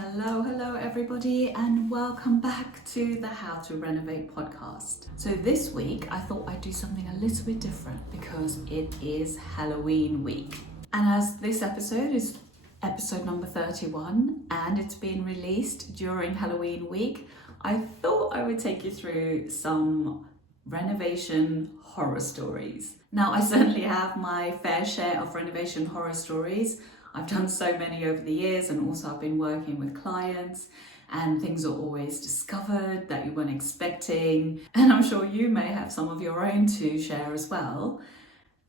Hello everybody, and welcome back to the How to Renovate podcast. So this week I thought I'd do something a little bit different because it is Halloween week. And as this episode is episode number 31 and it's been released during Halloween week, I thought I would take you through some renovation horror stories. Now, I certainly have my fair share of renovation horror stories. I've done so many over the years, and also I've been working with clients, and things are always discovered that you weren't expecting. And I'm sure you may have some of your own to share as well.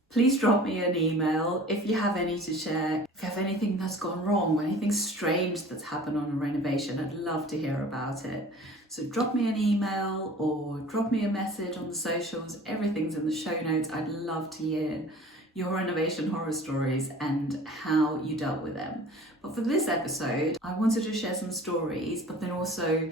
Please drop me an email if you have any to share. If you have anything that's gone wrong or anything strange that's happened on a renovation, I'd love to hear about it. So drop me an email or drop me a message on the socials. Everything's in the show notes. I'd love to hear your renovation horror stories and how you dealt with them. But for this episode, I wanted to share some stories, but then also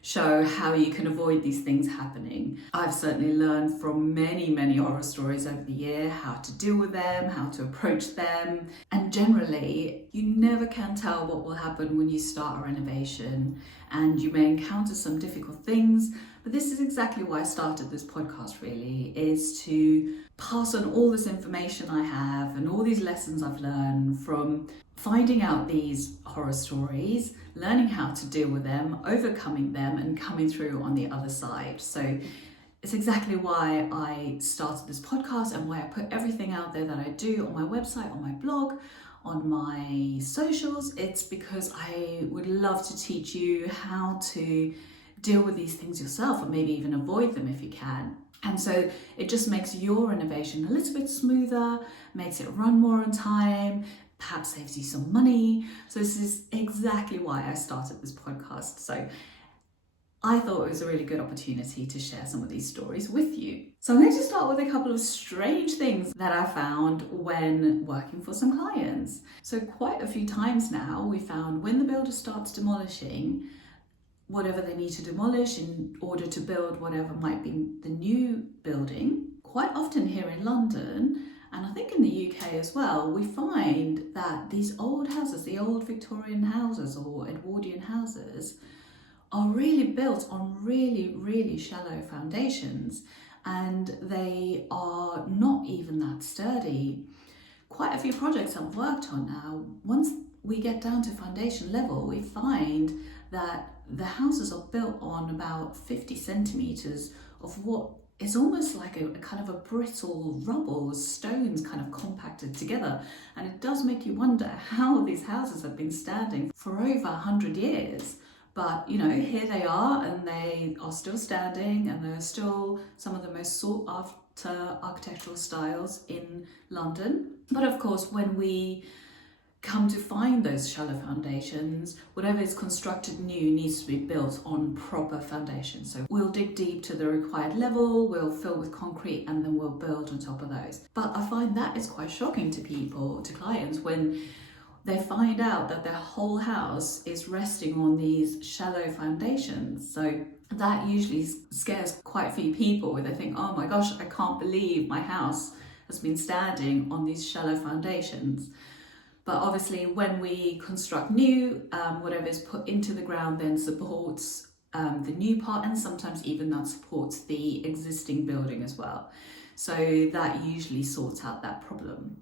show how you can avoid these things happening. I've certainly learned from many horror stories over the year how to deal with them, how to approach them, and generally you never can tell what will happen when you start a renovation, and you may encounter some difficult things. But this is exactly why I started this podcast, really, is to pass on all this information I have and all these lessons I've learned from finding out these horror stories, learning how to deal with them, overcoming them, and coming through on the other side. So it's exactly why I started this podcast and why I put everything out there that I do on my website, on my blog, on my socials. It's because I would love to teach you how to deal with these things yourself, or maybe even avoid them if you can. And so it just makes your renovation a little bit smoother, makes it run more on time, perhaps saves you some money. So this is exactly why I started this podcast. So I thought it was a really good opportunity to share some of these stories with you. So I'm going to start with a couple of strange things that I found when working for some clients. So quite a few times now, we found when the builder starts demolishing whatever they need to demolish in order to build whatever might be the new building. Quite often here in London, and I think in the UK as well, we find that these old houses, the old Victorian houses or Edwardian houses, are really built on really shallow foundations, and they are not even that sturdy. Quite a few projects I've worked on now, once we get down to foundation level, we find that the houses are built on about 50 centimetres of what is almost like a kind of a brittle rubble, stones kind of compacted together. And it does make you wonder how these houses have been standing for over 100 years. But, you know, here they are, and they are still standing, and they're still some of the most sought after architectural styles in London. But of course, when we come to find those shallow foundations, whatever is constructed new needs to be built on proper foundations. So we'll dig deep to the required level, we'll fill with concrete, and then we'll build on top of those. But I find that is quite shocking to people, to clients, when they find out that their whole house is resting on these shallow foundations. So that usually scares quite a few people, where they think, oh my gosh, I can't believe my house has been standing on these shallow foundations. But obviously when we construct new, whatever is put into the ground then supports the new part, and sometimes even that supports the existing building as well. So that usually sorts out that problem.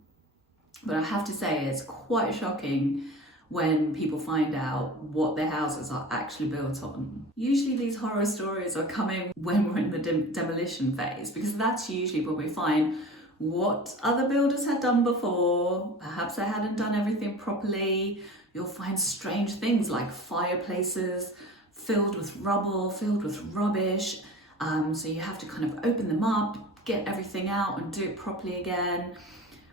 But I have to say, it's quite shocking when people find out what their houses are actually built on. Usually these horror stories are coming when we're in the demolition phase, because that's usually when we find what other builders had done before. Perhaps they hadn't done everything properly. You'll find strange things like fireplaces filled with rubble, filled with rubbish. So you have to kind of open them up, get everything out and do it properly again.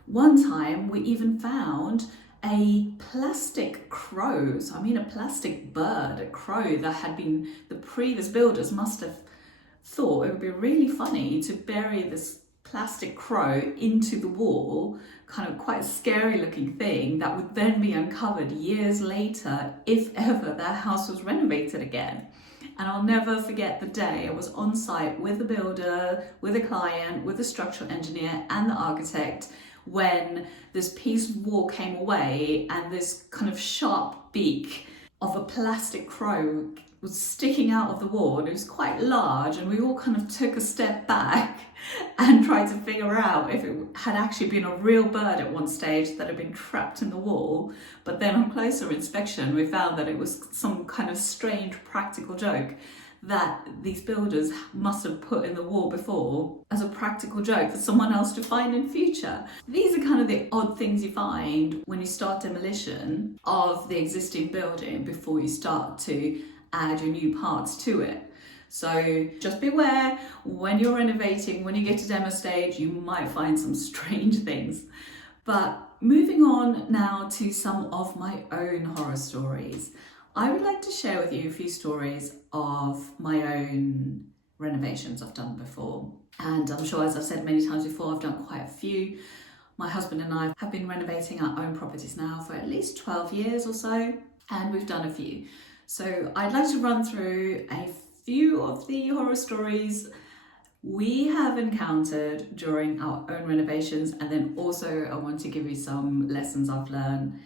One time we even found a plastic crow, so I mean a plastic bird, a crow that had been, the previous builders must have thought it would be really funny to bury this plastic crow into the wall, kind of quite a scary looking thing that would then be uncovered years later if ever that house was renovated again. And I'll never forget the day I was on site with the builder, with a client, with the structural engineer and the architect, when this piece of wall came away and this kind of sharp beak of a plastic crow was sticking out of the wall, and it was quite large, and we all kind of took a step back and tried to figure out if it had actually been a real bird at one stage that had been trapped in the wall. But then on closer inspection, we found that it was some kind of strange practical joke that these builders must have put in the wall before as a practical joke for someone else to find in future. These are kind of the odd things you find when you start demolition of the existing building before you start to add your new parts to it. So just beware when you're renovating, when you get to demo stage, you might find some strange things. But moving on now to some of my own horror stories. I would like to share with you a few stories of my own renovations I've done before. And I'm sure, as I've said many times before, I've done quite a few. My husband and I have been renovating our own properties now for at least 12 years or so, and we've done a few. So I'd like to run through a few of the horror stories we have encountered during our own renovations, and then also I want to give you some lessons I've learned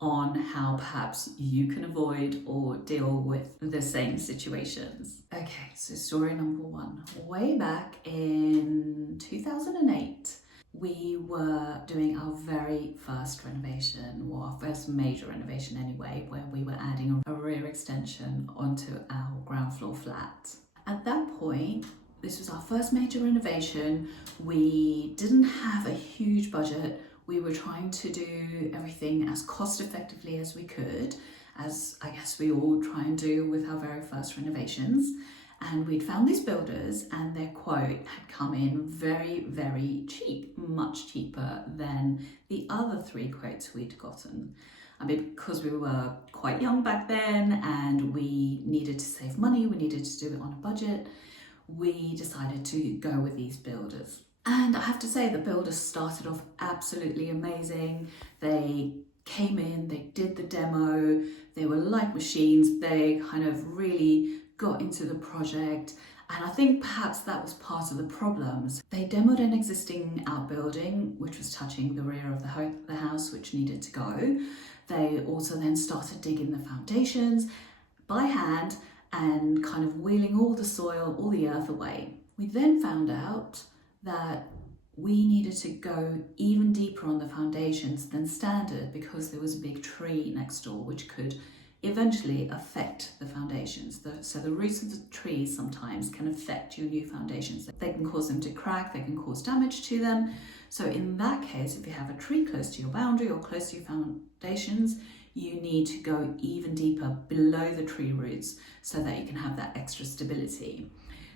on how perhaps you can avoid or deal with the same situations. Okay, so story number one. Way back in 2008, we were doing our very first renovation, or our first major renovation anyway, where we were adding a rear extension onto our ground floor flat. At that point, this was our first major renovation. We didn't have a huge budget. We were trying to do everything as cost effectively as we could, as I guess we all try and do with our very first renovations. And we'd found these builders, and their quote had come in very, very cheap, much cheaper than the other 3 quotes we'd gotten. I mean, because we were quite young back then and we needed to save money, we needed to do it on a budget, we decided to go with these builders. And I have to say, the builders started off absolutely amazing. They came in, they did the demo, they were like machines, they kind of really got into the project. And I think perhaps that was part of the problems. They demoed an existing outbuilding, which was touching the rear of the house, which needed to go. They also then started digging the foundations by hand and kind of wheeling all the soil, all the earth away. We then found out that we needed to go even deeper on the foundations than standard because there was a big tree next door which could eventually affect the foundations. So the roots of the trees sometimes can affect your new foundations. They can cause them to crack, they can cause damage to them. So in that case, if you have a tree close to your boundary or close to your foundations, you need to go even deeper below the tree roots so that you can have that extra stability.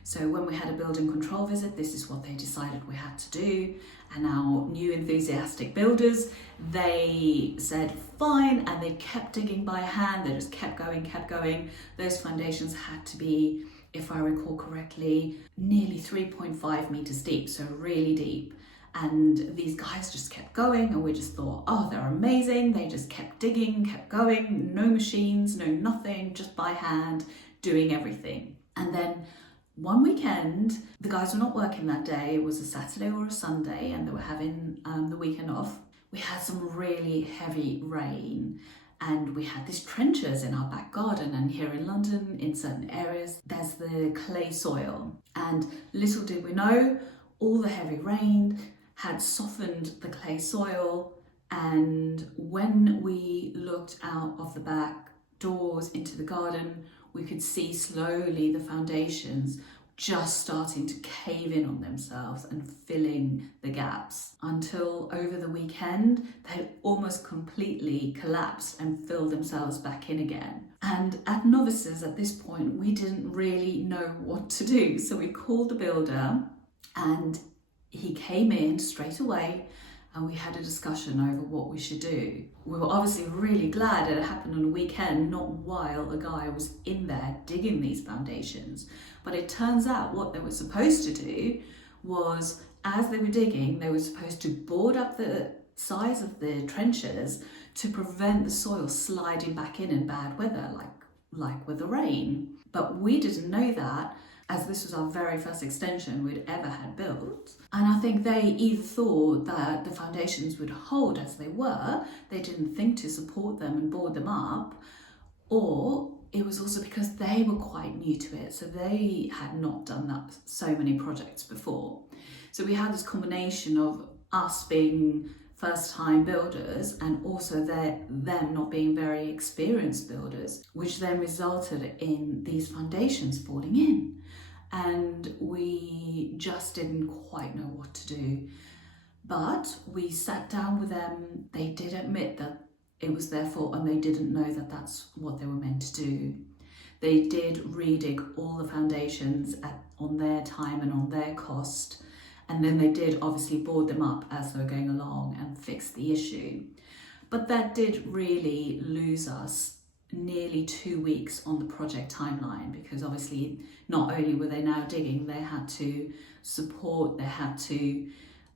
So when we had a building control visit, this is what they decided we had to do. And our new enthusiastic builders, they said fine, and they kept digging by hand. They just kept going. Those foundations had to be, if I recall correctly, nearly 3.5 meters deep, so really deep. And these guys just kept going, and we just thought, oh, they're amazing. They just kept digging, kept going, no machines, no nothing, just by hand, doing everything. And then one weekend, the guys were not working that day. It was a Saturday or a Sunday, and they were having the weekend off. We had some really heavy rain, and we had these trenches in our back garden. And here in London, in certain areas, there's the clay soil. And little did we know, all the heavy rain had softened the clay soil. And when we looked out of the back doors into the garden, we could see slowly the foundations just starting to cave in on themselves and filling the gaps, until over the weekend they almost completely collapsed and filled themselves back in again. And as novices at this point, we didn't really know what to do. So we called the builder, and he came in straight away, and we had a discussion over what we should do. We were obviously really glad it happened on a weekend, not while a guy was in there digging these foundations. But it turns out what they were supposed to do was, as they were digging, they were supposed to board up the sides of the trenches to prevent the soil sliding back in bad weather, like with the rain. But we didn't know that, as this was our very first extension we'd ever had built. And I think they either thought that the foundations would hold as they were, they didn't think to support them and board them up, or it was also because they were quite new to it, so they had not done that so many projects before. So we had this combination of us being first-time builders and also them not being very experienced builders, which then resulted in these foundations falling in. And we just didn't quite know what to do. But we sat down with them. They did admit that it was their fault and they didn't know that that's what they were meant to do. They did redig all the foundations on their time and on their cost. And then they did obviously board them up as they were going along and fix the issue. But that did really lose us nearly 2 weeks on the project timeline, because obviously not only were they now digging, they had to support, they had to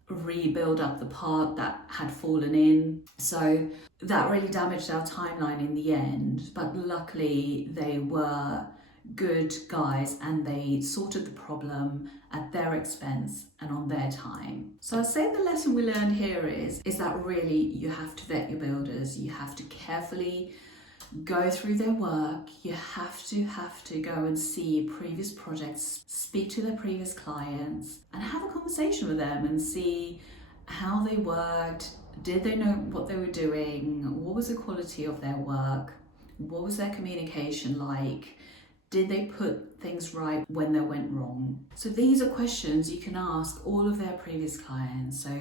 rebuild up the part that had fallen in. So that really damaged our timeline in the end, but luckily they were good guys and they sorted the problem at their expense and on their time. So I'd say the lesson we learned here is that really you have to vet your builders, you have to carefully go through their work, you have to go and see previous projects, speak to their previous clients and have a conversation with them and see how they worked. Did they know what they were doing? What was the quality of their work? What was their communication like? Did they put things right when they went wrong? So these are questions you can ask all of their previous clients. So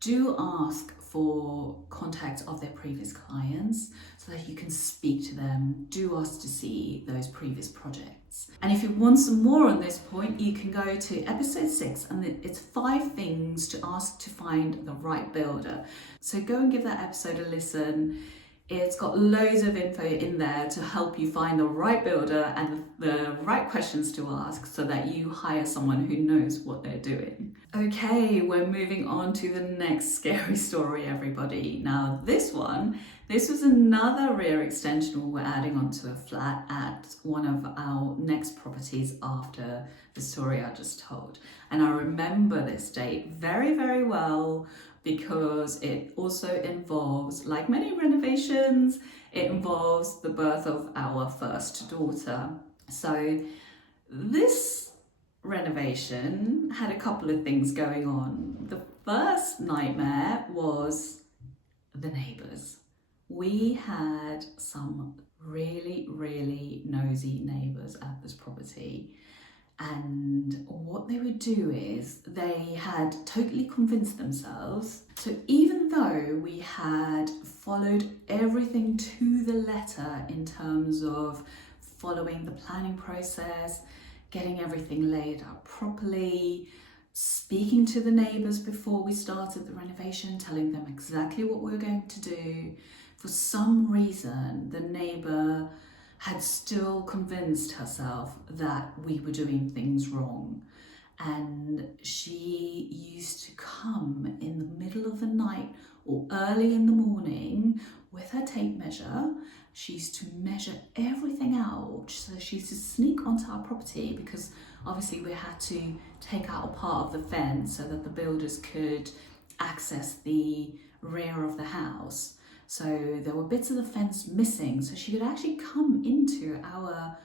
do ask for contacts of their previous clients so that you can speak to them. Do ask to see those previous projects. And if you want some more on this point, you can go to episode 6 and it's 5 things to ask to find the right builder. So go and give that episode a listen. It's got loads of info in there to help you find the right builder and the right questions to ask so that you hire someone who knows what they're doing. Okay, we're moving on to the next scary story, everybody. Now this was another rear extension we're adding onto a flat at one of our next properties after the story I just told. And I remember this date very, very well, because it also involves, like many renovations, it involves the birth of our first daughter. So this renovation had a couple of things going on. The first nightmare was the neighbours. We had some really, really nosy neighbours at this property. And what they would do is they had totally convinced themselves. So even though we had followed everything to the letter in terms of following the planning process, getting everything laid out properly, speaking to the neighbours before we started the renovation, telling them exactly what we were going to do, for some reason the neighbour had still convinced herself that we were doing things wrong. And she used to come in the middle of the night or early in the morning with her tape measure. She used to measure everything out. So she used to sneak onto our property, because obviously we had to take out a part of the fence so that the builders could access the rear of the house. So there were bits of the fence missing, so she could actually come into our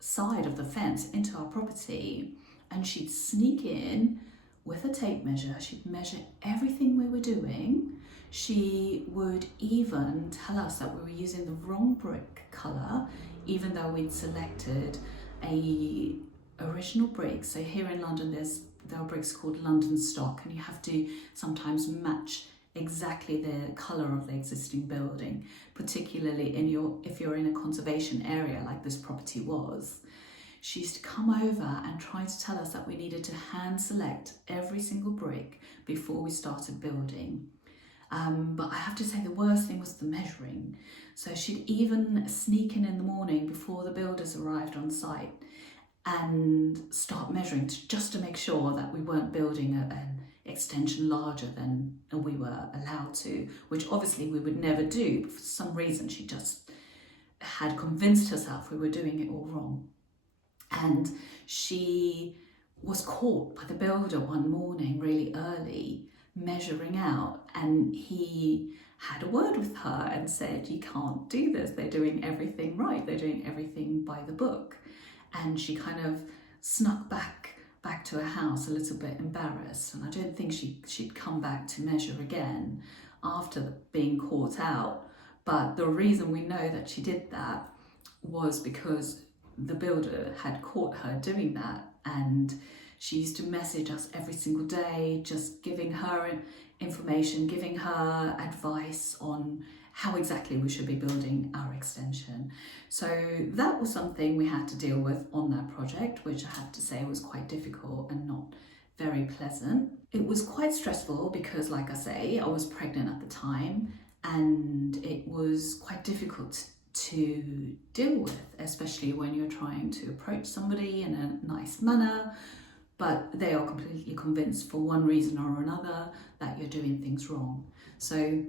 side of the fence, into our property, and she'd sneak in with a tape measure. She'd measure everything we were doing. She would even tell us that we were using the wrong brick colour, even though we'd selected a original brick. So here in London, there are bricks called London stock, and you have to sometimes match exactly the colour of the existing building, particularly if you're in a conservation area like this property was. She used to come over and try to tell us that we needed to hand select every single brick before we started building. But I have to say the worst thing was the measuring. So she'd even sneak in the morning before the builders arrived on site and start measuring just to make sure that we weren't building an extension larger than we were allowed to, which obviously we would never do. But for some reason she just had convinced herself we were doing it all wrong. And she was caught by the builder one morning really early measuring out, and he had a word with her and said, you can't do this, they're doing everything right, they're doing everything by the book. And she kind of snuck back to her house a little bit embarrassed, and I don't think she'd come back to measure again after being caught out. But the reason we know that she did that was because the builder had caught her doing that, and she used to message us every single day, just giving her information, giving her advice on how exactly we should be building our extension. So that was something we had to deal with on that project, which I have to say was quite difficult and not very pleasant. It was quite stressful because, like I say, I was pregnant at the time, and it was quite difficult to deal with, especially when you're trying to approach somebody in a nice manner, but they are completely convinced for one reason or another that you're doing things wrong. So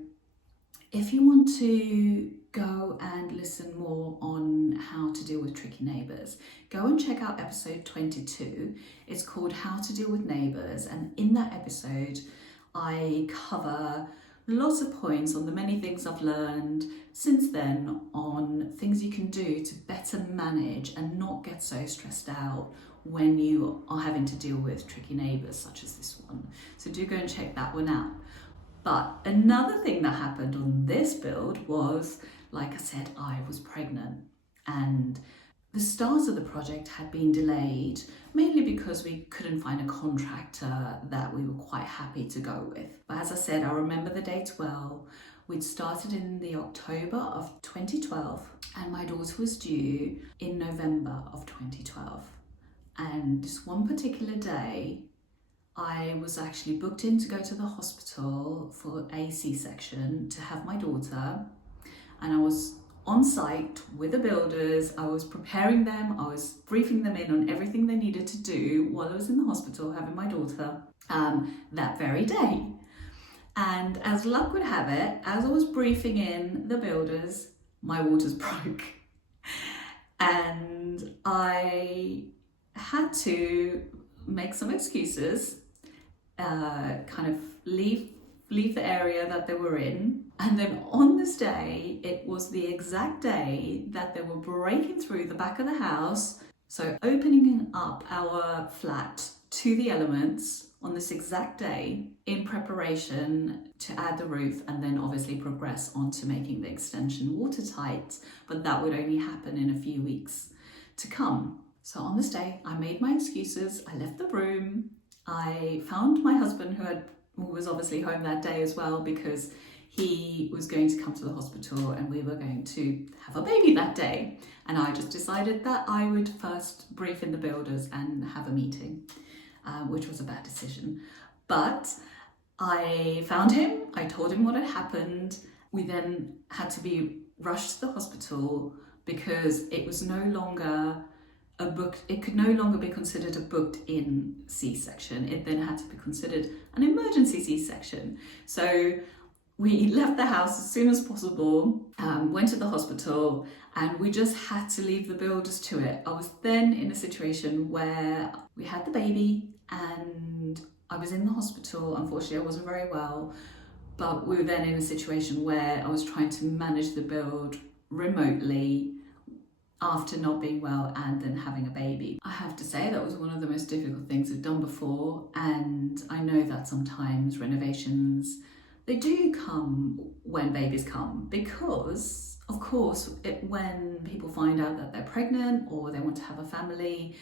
if you want to go and listen more on how to deal with tricky neighbours, go and check out episode 22. It's called How to Deal with Neighbours, and in that episode I cover lots of points on the many things I've learned since then on things you can do to better manage and not get so stressed out when you are having to deal with tricky neighbours such as this one. So do go and check that one out. But another thing that happened on this build was, like I said, I was pregnant, and the start of the project had been delayed, mainly because we couldn't find a contractor that we were quite happy to go with. But as I said, I remember the dates well. We'd started in the October of 2012, and my daughter was due in November of 2012. And this one particular day, I was actually booked in to go to the hospital for a C-section to have my daughter, and I was on site with the builders. I was preparing them, I was briefing them in on everything they needed to do while I was in the hospital having my daughter that very day. And as luck would have it, as I was briefing in the builders, my waters broke, and I had to make some excuses, kind of leave the area that they were in. And then on this day, it was the exact day that they were breaking through the back of the house, so opening up our flat to the elements on this exact day in preparation to add the roof and then obviously progress on to making the extension watertight, but that would only happen in a few weeks to come. So on this day, I made my excuses, I left the room, I found my husband who was obviously home that day as well, because he was going to come to the hospital and we were going to have a baby that day. And I just decided that I would first brief in the builders and have a meeting, which was a bad decision. But I found him, I told him what had happened. We then had to be rushed to the hospital because it was no longer it could no longer be considered a booked-in C-section. It then had to be considered an emergency C-section. So we left the house as soon as possible, went to the hospital, and we just had to leave the builders to it. I was then in a situation where we had the baby and I was in the hospital. Unfortunately, I wasn't very well, but we were then in a situation where I was trying to manage the build remotely after not being well and then having a baby. I have to say that was one of the most difficult things I've done before, and I know that sometimes renovations, they do come when babies come, because of course when people find out that they're pregnant or they want to have a family,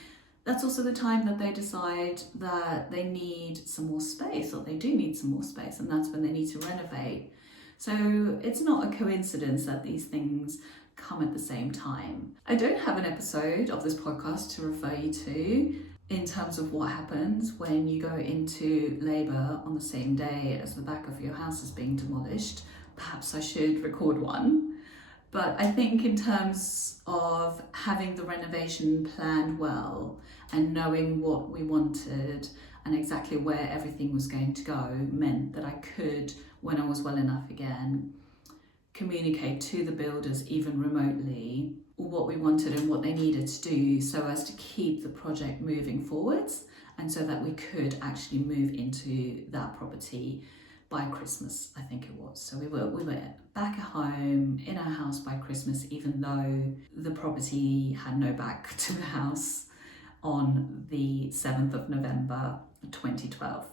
that's also the time that they decide that they need some more space, or they do need some more space, and that's when they need to renovate. So it's not a coincidence that these things come at the same time. I don't have an episode of this podcast to refer you to in terms of what happens when you go into labour on the same day as the back of your house is being demolished. Perhaps I should record one. But I think in terms of having the renovation planned well and knowing what we wanted and exactly where everything was going to go meant that I could, when I was well enough again, communicate to the builders even remotely what we wanted and what they needed to do so as to keep the project moving forwards, and so that we could actually move into that property by Christmas, I think it was. So we were back at home in our house by Christmas, even though the property had no back to the house on the 7th of November 2012,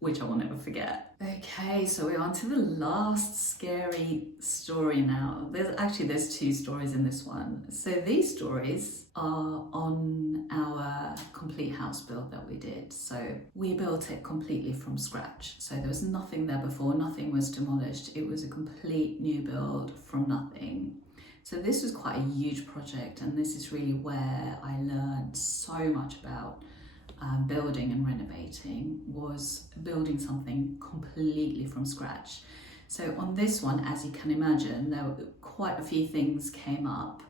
which I will never forget. Okay, so we're on to the last scary story now. There's two stories in this one. So these stories are on our complete house build that we did. So we built it completely from scratch. So there was nothing there before, nothing was demolished. It was a complete new build from nothing. So this was quite a huge project, and this is really where I learned so much about building and renovating, was building something completely from scratch. So on this one, as you can imagine, there were quite a few things came up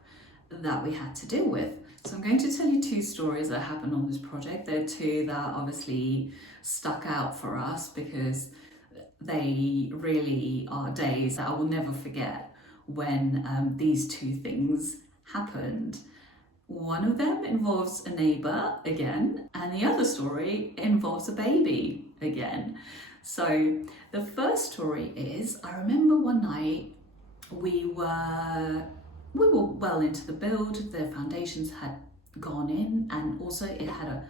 that we had to deal with. So I'm going to tell you two stories that happened on this project. They're two that obviously stuck out for us because they really are days that I will never forget when these two things happened. One of them involves a neighbour again, and the other story involves a baby again. So the first story is, I remember one night we were well into the build. The foundations had gone in, and also it had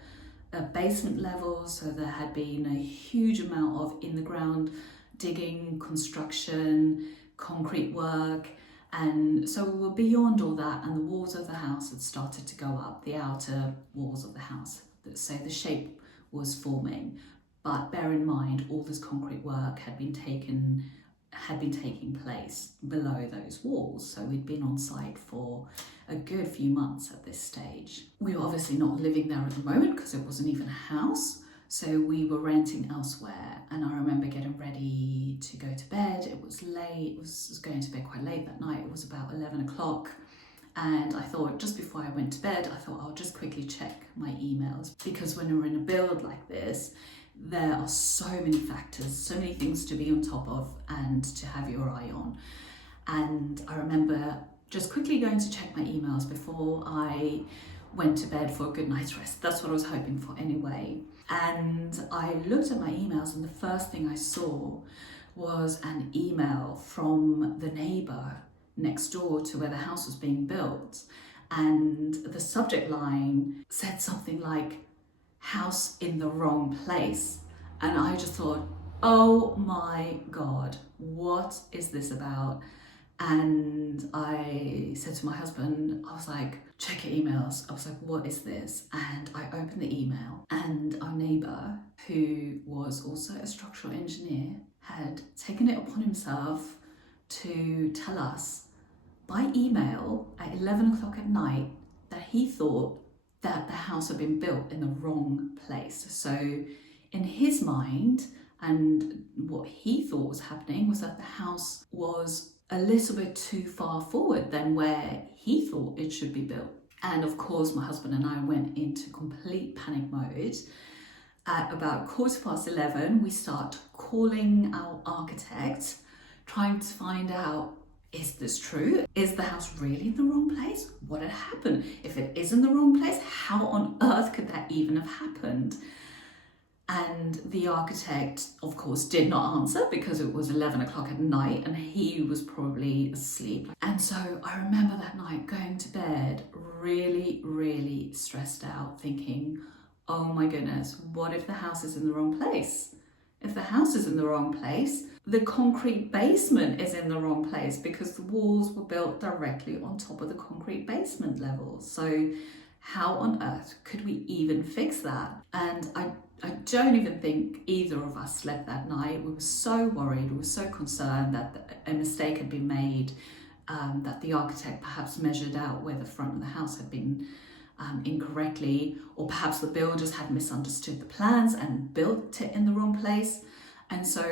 a basement level, so there had been a huge amount of in the ground digging, construction, concrete work. And so we were beyond all that, and the walls of the house had started to go up, the outer walls of the house. So the shape was forming. But bear in mind, all this concrete work had been taking place below those walls. So we'd been on site for a good few months at this stage. We were obviously not living there at the moment because it wasn't even a house. So we were renting elsewhere, and I remember getting ready to go to bed. It was late, it was going to bed quite late that night. It was about 11 o'clock. And I thought, just before I went to bed, I thought I'll just quickly check my emails. Because when you're in a build like this, there are so many factors, so many things to be on top of and to have your eye on. And I remember just quickly going to check my emails before I went to bed for a good night's rest. That's what I was hoping for anyway. And I looked at my emails, and the first thing I saw was an email from the neighbour next door to where the house was being built. And the subject line said something like, "House in the wrong place." And I just thought, oh my God, what is this about? And I said to my husband, I was like, check your emails. I was like, what is this? And I opened the email, and our neighbour, who was also a structural engineer, had taken it upon himself to tell us by email at 11 o'clock at night that he thought that the house had been built in the wrong place. So in his mind, and what he thought was happening was that the house was a little bit too far forward than where he thought it should be built. And of course, my husband and I went into complete panic mode. At about 11:15, we start calling our architect, trying to find out, is this true? Is the house really in the wrong place? What had happened? If it is in the wrong place, how on earth could that even have happened? And the architect, of course, did not answer because it was 11 o'clock at night and he was probably asleep. And so I remember that night going to bed really, really stressed out, thinking, oh my goodness, what if the house is in the wrong place? If the house is in the wrong place, the concrete basement is in the wrong place because the walls were built directly on top of the concrete basement level. So how on earth could we even fix that? And I don't even think either of us slept that night. We were so worried, we were so concerned that a mistake had been made, that the architect perhaps measured out where the front of the house had been incorrectly, or perhaps the builders had misunderstood the plans and built it in the wrong place. And so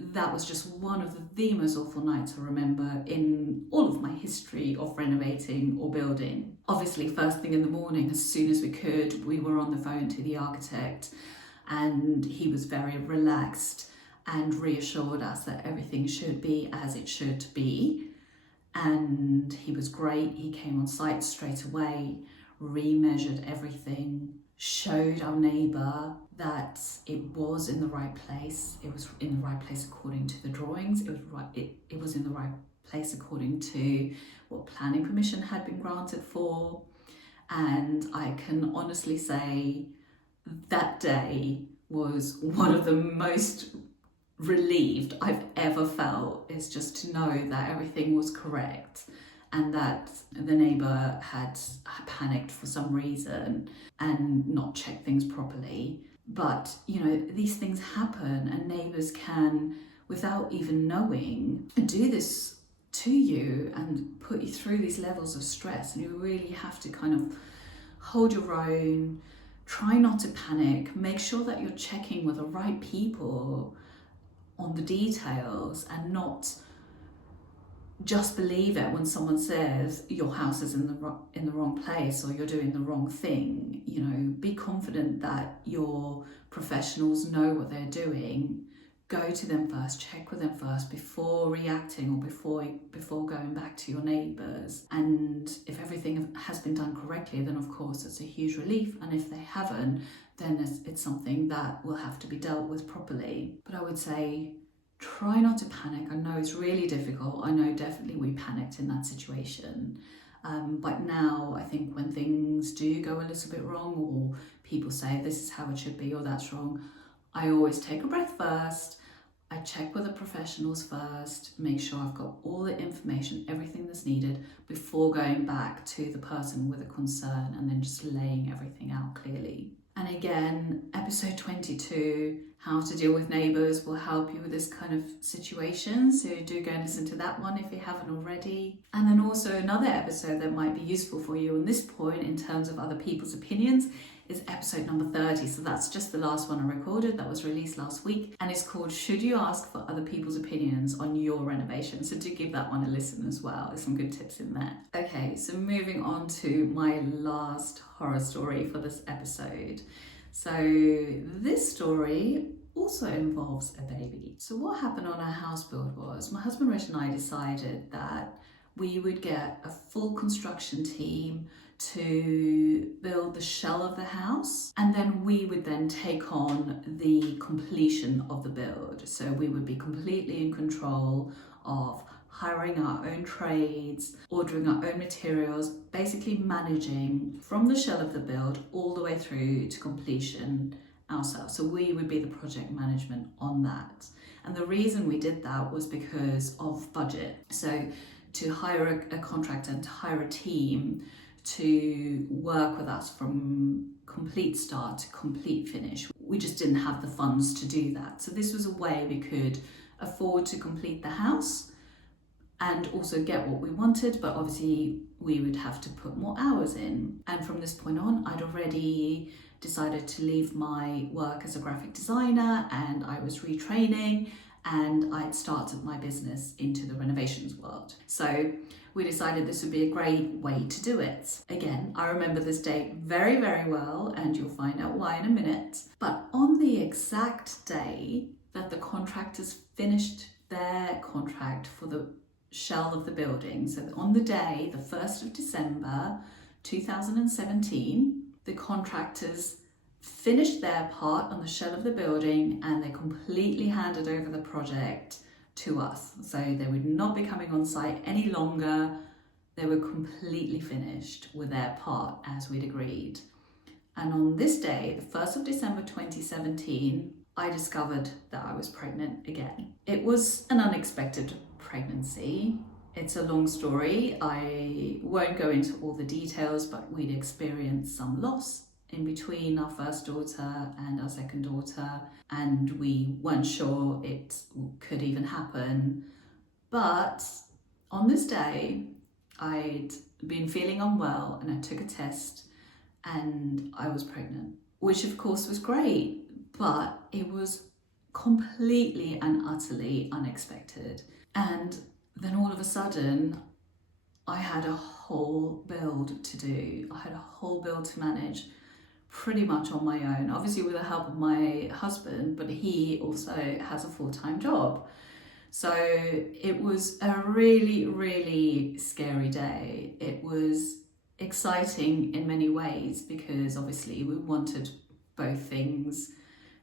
that was just one of the most awful nights I remember in all of my history of renovating or building. Obviously, first thing in the morning, as soon as we could, we were on the phone to the architect, and he was very relaxed and reassured us that everything should be as it should be. And he was great. He came on site straight away, remeasured everything, showed our neighbour that it was in the right place. It was in the right place according to the drawings. It was in the right place according to what planning permission had been granted for. And I can honestly say that day was one of the most relieved I've ever felt, is just to know that everything was correct and that the neighbour had panicked for some reason and not checked things properly. But, you know, these things happen, and neighbours can, without even knowing, do this to you and put you through these levels of stress, and you really have to kind of hold your own, try not to panic, make sure that you're checking with the right people on the details, and not just believe it when someone says your house is in the wrong place or you're doing the wrong thing. You know, be confident that your professionals know what they're doing. Go to them first, check with them first before reacting or before going back to your neighbours. And if everything has been done correctly, then of course it's a huge relief. And if they haven't, then it's something that will have to be dealt with properly. But I would say, try not to panic. I know it's really difficult. I know definitely we panicked in that situation. But now I think when things do go a little bit wrong, or people say this is how it should be or that's wrong, I always take a breath first. I check with the professionals first, make sure I've got all the information, everything that's needed before going back to the person with a concern, and then just laying everything out clearly. And again, episode 22, how to deal with neighbours, will help you with this kind of situation. So do go and listen to that one if you haven't already. And then also another episode that might be useful for you on this point in terms of other people's opinions is episode number 30. So that's just the last one I recorded that was released last week, and it's called Should You Ask for Other People's Opinions on Your Renovation? So do give that one a listen as well. There's some good tips in there. Okay, so moving on to my last horror story for this episode. So this story also involves a baby. So what happened on our house build was my husband Rich and I decided that we would get a full construction team to build the shell of the house, and then we would then take on the completion of the build. So we would be completely in control of hiring our own trades, ordering our own materials, basically managing from the shell of the build all the way through to completion ourselves. So we would be the project management on that. And the reason we did that was because of budget. So to hire a contractor and to hire a team to work with us from complete start to complete finish, we just didn't have the funds to do that. So this was a way we could afford to complete the house and also get what we wanted, but obviously we would have to put more hours in. And from this point on, I'd already decided to leave my work as a graphic designer, and I was retraining, and I'd started my business into the renovations world. So we decided this would be a great way to do it. Again, I remember this date very, very well, and you'll find out why in a minute. But on the exact day that the contractors finished their contract for the shell of the building, so on the day, the 1st of December 2017, the contractors finished their part on the shell of the building, and they completely handed over the project to us. So they would not be coming on site any longer. They were completely finished with their part as we'd agreed. And on this day, the 1st of December 2017, I discovered that I was pregnant again. It was an unexpected pregnancy. It's a long story. I won't go into all the details, but we'd experienced some loss in between our first daughter and our second daughter, and we weren't sure it could even happen. But on this day, I'd been feeling unwell, and I took a test and I was pregnant, which of course was great, but it was completely and utterly unexpected. And then all of a sudden, I had a whole build to do. I had a whole build to manage, pretty much on my own, obviously with the help of my husband, but he also has a full-time job. So it was a really, really scary day. It was exciting in many ways, because obviously we wanted both things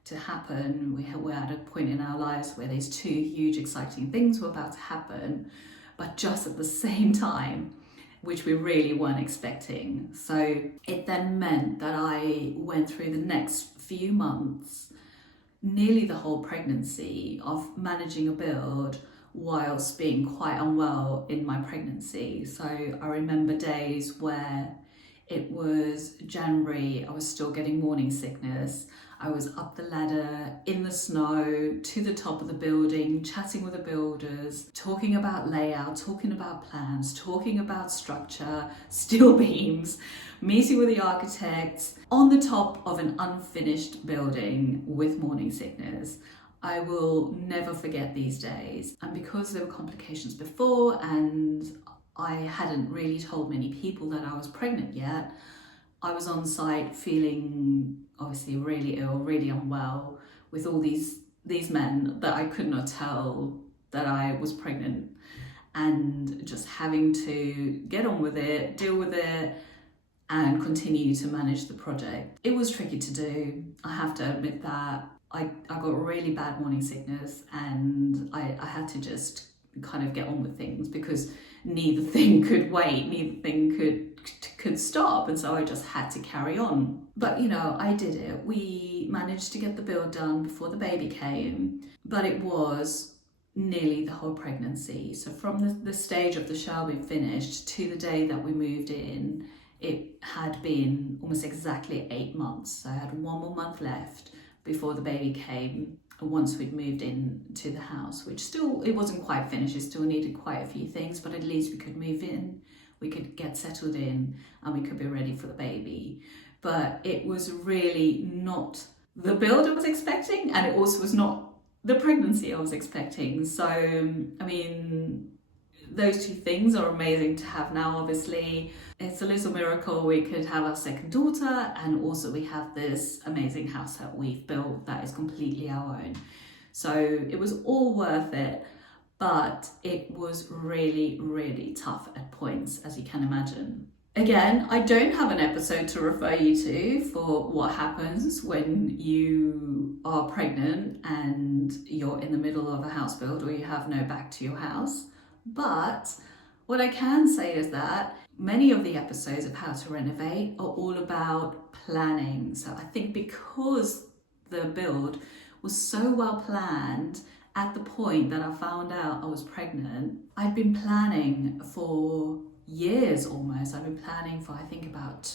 to happen. We're at a point in our lives where these two huge exciting things were about to happen, but just at the same time, which we really weren't expecting. So it then meant that I went through the next few months, nearly the whole pregnancy, of managing a build whilst being quite unwell in my pregnancy. So I remember days where it was January, I was still getting morning sickness. I was up the ladder in the snow to the top of the building, chatting with the builders, talking about layout, talking about plans, talking about structure, steel beams, meeting with the architects on the top of an unfinished building with morning sickness. I will never forget these days. And because there were complications before and I hadn't really told many people that I was pregnant yet, I was on site feeling obviously really ill, really unwell, with all these men that I could not tell that I was pregnant, and just having to get on with it, deal with it, and continue to manage the project. It was tricky to do. I have to admit that. I got really bad morning sickness, and I had to just kind of get on with things, because neither thing could wait, neither thing could stop, and so I just had to carry on. But I did it. We managed to get the build done before the baby came, but it was nearly the whole pregnancy. So from the stage of the shell being finished to the day that we moved in, it had been almost exactly 8 months. So I had 1 more month left before the baby came, once we'd moved in to the house, which still, it wasn't quite finished. It still needed quite a few things, but at least we could move in, we could get settled in, and we could be ready for the baby. But it was really not the build I was expecting, and it also was not the pregnancy I was expecting. So, I mean, those two things are amazing to have now, obviously. It's a little miracle we could have our second daughter, and also we have this amazing house that we've built that is completely our own. So it was all worth it, but it was really, really tough at points, as you can imagine. Again, I don't have an episode to refer you to for what happens when you are pregnant and you're in the middle of a house build, or you have no back to your house. But what I can say is that many of the episodes of How to Renovate are all about planning. So I think because the build was so well planned, at the point that I found out I was pregnant, I'd been planning for years almost. I've been planning for, I think, about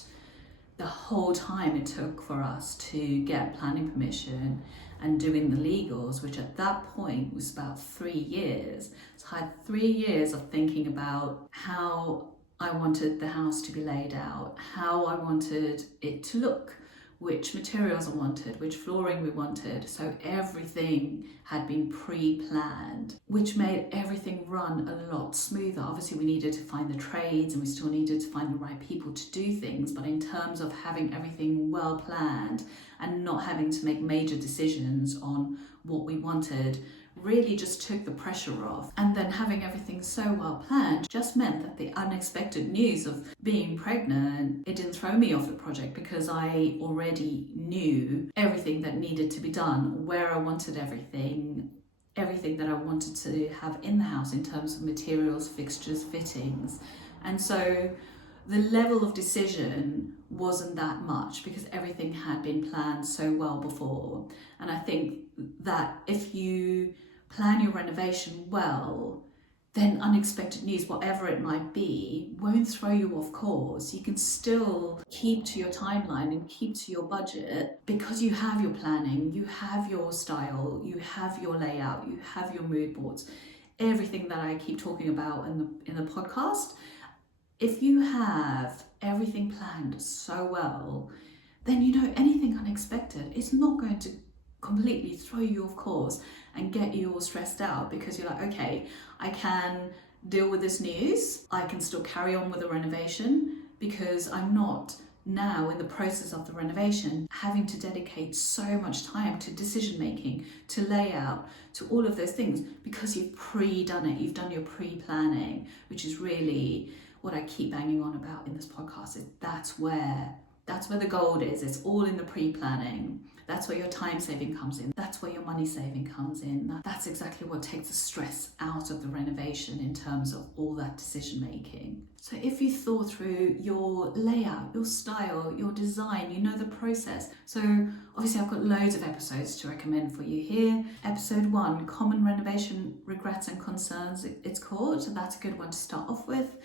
the whole time it took for us to get planning permission and doing the legals, which at that point was about 3 years. So I had 3 years of thinking about how I wanted the house to be laid out, how I wanted it to look, which materials I wanted, which flooring we wanted. So everything had been pre-planned, which made everything run a lot smoother. Obviously we needed to find the trades and we still needed to find the right people to do things, but in terms of having everything well planned and not having to make major decisions on what we wanted, really just took the pressure off. And then having everything so well planned just meant that the unexpected news of being pregnant, it didn't throw me off the project, because I already knew everything that needed to be done, where I wanted everything that I wanted to have in the house in terms of materials, fixtures, fittings. And so the level of decision wasn't that much, because everything had been planned so well before. And I think that if you plan your renovation well, then unexpected news, whatever it might be, won't throw you off course. You can still keep to your timeline and keep to your budget, because you have your planning, you have your style, you have your layout, you have your mood boards, everything that I keep talking about in the podcast. If you have everything planned so well, then anything unexpected is not going to completely throw you off course and get you all stressed out, because you're like, okay, I can deal with this news, I can still carry on with the renovation, because I'm not now in the process of the renovation having to dedicate so much time to decision making, to layout, to all of those things, because you've pre-done it, you've done your pre-planning, which is really what I keep banging on about in this podcast is that's where the gold is. It's all in the pre-planning. That's where your time saving comes in. That's where your money saving comes in. That's exactly what takes the stress out of the renovation in terms of all that decision making. So if you thought through your layout, your style, your design, you know the process. So obviously I've got loads of episodes to recommend for you here. Episode 1, Common Renovation Regrets and Concerns, it's called. So that's a good one to start off with.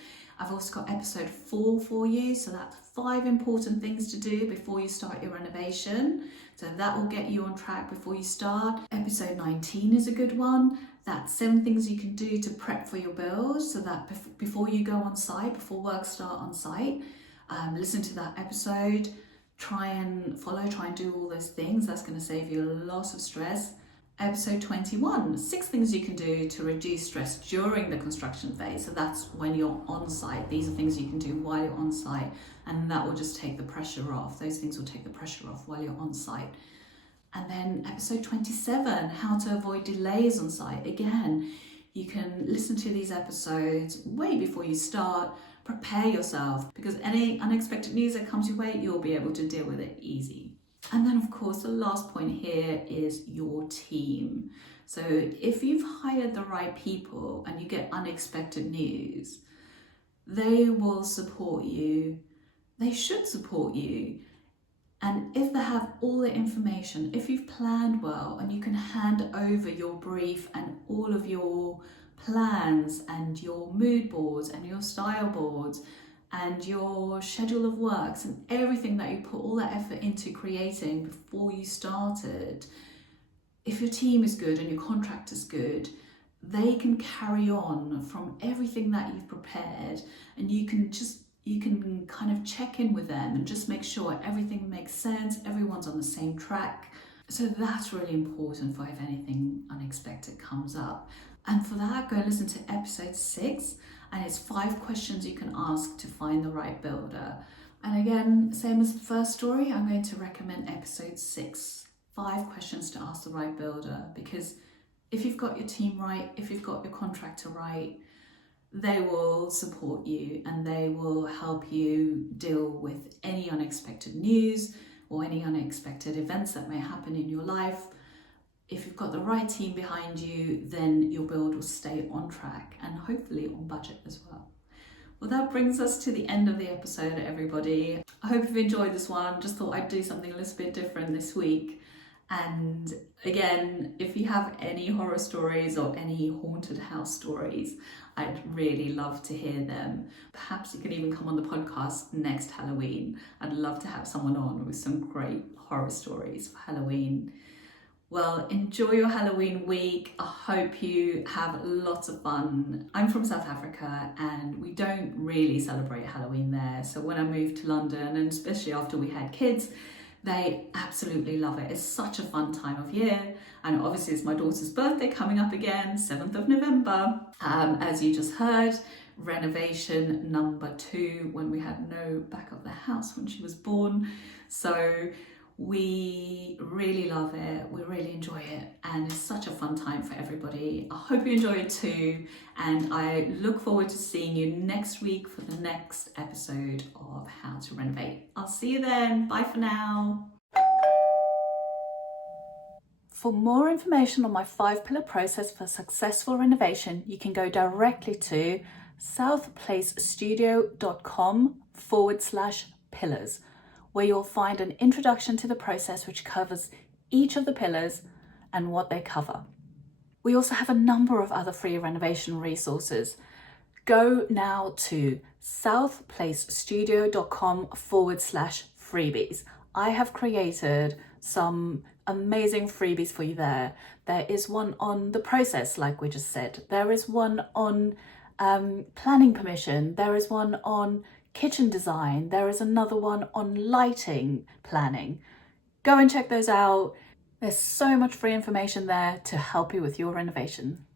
I've also got episode 4 for you. So that's 5 important things to do before you start your renovation. So that will get you on track before you start. Episode 19 is a good one. That's 7 things you can do to prep for your build, so that before you go on site, before work start on site, listen to that episode, try and do all those things. That's going to save you a lot of stress. Episode 21, 6 things you can do to reduce stress during the construction phase. So that's when you're on site. These are things you can do while you're on site, and that will just take the pressure off. Those things will take the pressure off while you're on site. And then episode 27, how to avoid delays on site. Again, you can listen to these episodes way before you start. Prepare yourself, because any unexpected news that comes your way, you'll be able to deal with it easy. And then of course, the last point here is your team. So if you've hired the right people and you get unexpected news, they will support you. They should support you. And if they have all the information, if you've planned well and you can hand over your brief and all of your plans and your mood boards and your style boards and your schedule of works and everything that you put all that effort into creating before you started, if your team is good and your contractor's good, they can carry on from everything that you've prepared, and you can kind of check in with them and just make sure everything makes sense, everyone's on the same track. So that's really important for if anything unexpected comes up. And for that, go listen to episode 6, and it's 5 questions you can ask to find the right builder. And again, same as the first story, I'm going to recommend episode 6, 5 questions to ask the right builder, because if you've got your team right, if you've got your contractor right, they will support you and they will help you deal with any unexpected news or any unexpected events that may happen in your life. If you've got the right team behind you, then your build will stay on track and hopefully on budget as well. Well, that brings us to the end of the episode, everybody. I hope you've enjoyed this one. Just thought I'd do something a little bit different this week. And again, if you have any horror stories or any haunted house stories, I'd really love to hear them. Perhaps you can even come on the podcast next Halloween. I'd love to have someone on with some great horror stories for Halloween. Well, enjoy your Halloween week. I hope you have lots of fun. I'm from South Africa and we don't really celebrate Halloween there. So when I moved to London, and especially after we had kids, they absolutely love it. It's such a fun time of year. And obviously it's my daughter's birthday coming up again, 7th of November. As you just heard, renovation number 2, when we had no back of the house when she was born. So we really love it, we really enjoy it, and it's such a fun time for everybody. I hope you enjoy it too, and I look forward to seeing you next week for the next episode of How to Renovate. I'll see you then. Bye for now. For more information on my 5-pillar process for successful renovation, you can go directly to southplacestudio.com/pillars, where you'll find an introduction to the process which covers each of the pillars and what they cover. We also have a number of other free renovation resources. Go now to southplacestudio.com/freebies. I have created some amazing freebies for you there. There is one on the process, like we just said. There is one on planning permission. There is one on kitchen design. There is another one on lighting planning. Go and check those out. There's so much free information there to help you with your renovation.